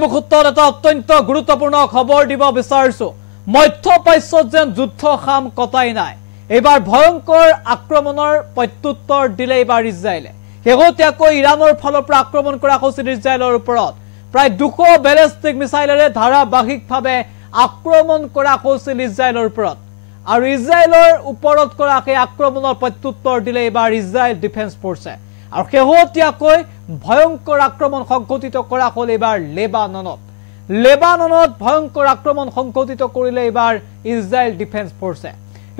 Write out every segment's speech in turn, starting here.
মুহূৰ্তত এটা অত্যন্ত গুৰুত্বপূৰ্ণ খবৰ দিব বিচাৰিছো মধ্যপ্ৰাচ্যত যেন যুদ্ধ খাম কটাই নাই এবাৰ ভয়ংকৰ আক্ৰমণৰ প্ৰত্যুত্তৰ দিলে এবাৰ ইজৰাইলে হেগতিয়াকৈ ইৰাণৰ ফালৰ পৰা আক্ৰমণ কৰা হৈছিল ইজৰাইলৰ ওপৰত প্ৰায় 200 বেলিষ্টিক মিসাইলেৰে ধাৰাবাহিকভাৱে আক্ৰমণ কৰা হৈছিল ইজৰাইলৰ ওপৰত আৰু ইজৰাইলৰ ওপৰত কৰা এই আক্ৰমণৰ প্ৰত্যুত্তৰ দিলে এবাৰ ইজৰাইল ডিফেন্স ফৰ্ছে আৰু হেগতিয়াকৈ ভয়ংকৰ আক্ৰমণ সংঘটিত কৰা হল এবাৰ লেবাননত ভয়ংকৰ আক্ৰমণ সংঘটিত কৰিলে এবাৰ ইজৰাইল ডিফেন্স ফৰ্ছে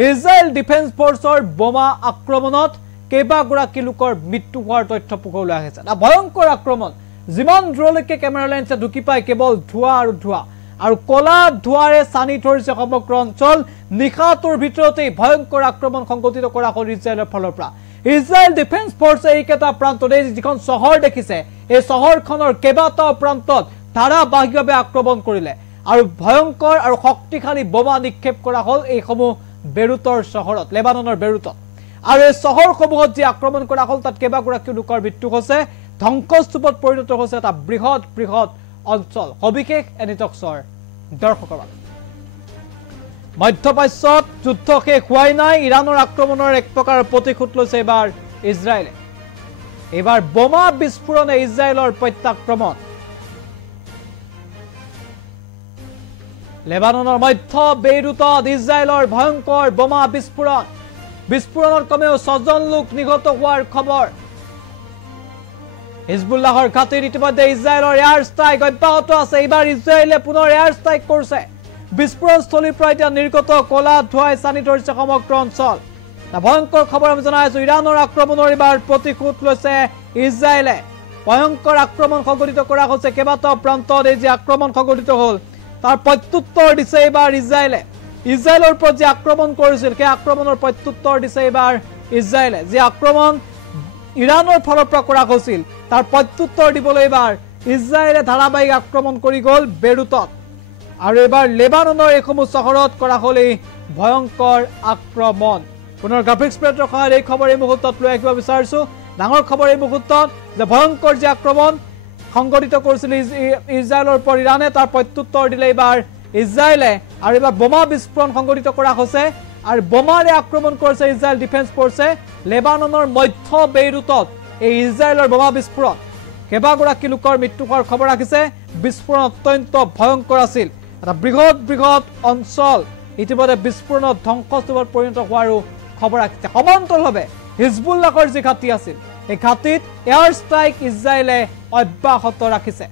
ইজৰাইল ডিফেন্স ফৰ্ছৰ বোমা আক্ৰমণত কেইবাগৰাকী লোকৰ মৃত্যু হোৱাৰ তথ্য পোহৰলৈ আহিছে ভয়ংকৰ আক্ৰমণ যিমান দূৰলৈকে কেমেৰা লেন্সে ঢুকি পায় কেৱল ধোঁৱা আৰু কলা ধোঁৱাৰে সানি ধৰিছে সমগ্ৰ অঞ্চল নিশাটোৰ ভিতৰতে ভয়ংকৰ আক্ৰমণ সংঘটিত কৰা হল ইজৰাইলৰ ফালৰ পৰা ইজৰাইল ডিফেন্স ফৰ্ছে এইকেইটা প্ৰান্তত যিখন চহৰ দেখিছে এই চহৰখনৰ কেইবাটাও প্ৰান্তত ধাৰাবাহিকভাৱে আক্ৰমণ কৰিলে আৰু ভয়ংকৰ আৰু শক্তিশালী বোমা নিক্ষেপ কৰা হল এইসমূহ বেৰুতৰ চহৰত লেবাননৰ বেৰুতত আৰু এই চহৰসমূহত যি আক্ৰমণ কৰা হল তাত কেইবাগৰাকী লোকৰ মৃত্যু হৈছে ধ্বংসস্তূপত পৰিণত হৈছে এটা বৃহৎ অঞ্চল সবিশেষ এনিটক্সৰ দৰ্শকৰ মধ্যপ্ৰাচ্যত যুদ্ধ শেষ হোৱাই নাই ইৰাণৰ আক্ৰমণৰ এক প্ৰকাৰ প্ৰতিশোধ লৈছে এবাৰ ইজৰাইলে এবাৰ বোমা বিস্ফোৰণে ইজৰাইলৰ প্ৰত্যাক্ৰমণ লেবাননৰ মধ্য বেইৰুটত ইজৰাইলৰ ভয়ংকৰ বোমা বিস্ফোৰণত কমেও 6 জন লোক নিহত হোৱাৰ খবৰ হিজবুল্লাহৰ ঘাটিত ইতিমধ্যে ইজৰাইলৰ এয়াৰ ষ্ট্ৰাইক অব্যাহত আছে এইবাৰ ইজৰাইলে পুনৰ এয়াৰ ষ্ট্ৰাইক কৰিছে বিস্ফোৰণস্থলীৰ পৰা এতিয়া নিৰ্গত কলা ধোঁৱাই সানি ধৰিছে সমগ্ৰ অঞ্চল ভয়ংকৰ খবৰ আমি জনাই আছো ইৰাণৰ আক্ৰমণৰ এবাৰ প্ৰতিশোধ লৈছে ইজৰাইলে ভয়ংকৰ আক্ৰমণ সংঘটিত কৰা হৈছে কেইবাটাও প্ৰান্তত এই যে আক্ৰমণ সংঘটিত হল তাৰ প্ৰত্যুত্তৰ দিছে এবাৰ ইজৰাইলৰ ওপৰত যে আক্ৰমণ কৰিছিল সেই আক্ৰমণৰ প্ৰত্যুত্তৰ দিছে এবাৰ ইজৰাইলে যে আক্ৰমণ ইৰাণৰ ফালৰ পৰা কৰা হৈছিল তাৰ প্ৰত্যুত্তৰ দিবলৈ এবাৰ ইজৰাইলে ধাৰাবাহিক আক্ৰমণ কৰি গল বেৰুটত আৰু এবাৰ লেবাননৰ এইসমূহ চহৰত কৰা হল এই ভয়ংকৰ আক্ৰমণ পুনৰ গ্ৰাফিক্স প্লেটৰ সহায়ত এই খবৰ এই মুহূৰ্তত লৈ আহিব বিচাৰিছো ডাঙৰ খবৰ এই মুহূৰ্তত যে ভয়ংকৰ যে আক্ৰমণ সংঘটিত কৰিছিল ইজৰাইলৰ ওপৰত ইৰাণে তাৰ প্ৰত্যুত্তৰ দিলে এবাৰ ইজৰাইলে আৰু এবাৰ বোমা বিস্ফোৰণ সংঘটিত কৰা হৈছে আৰু বোমাৰে আক্ৰমণ কৰিছে ইজৰাইল ডিফেন্স ফৰ্ছে লেবাননৰ মধ্য বেইৰুটত এই ইজৰাইলৰ বোমা বিস্ফোৰণ কেইবাগৰাকী লোকৰ মৃত্যু হোৱাৰ খবৰ আহিছে বিস্ফোৰণ অত্যন্ত ভয়ংকৰ আছিল এটা বৃহৎ অঞ্চল ইতিমধ্যে বিস্ফোৰণত ধ্বংসস্তূপত পৰিণত হোৱাৰো খবৰ আহিছে সমান্তৰালভাৱে হিজবুল্লাহৰ যি ঘাটি আছিল এই ঘাটিত এয়াৰ ষ্ট্ৰাইক ইজৰাইলে অব্যাহত ৰাখিছে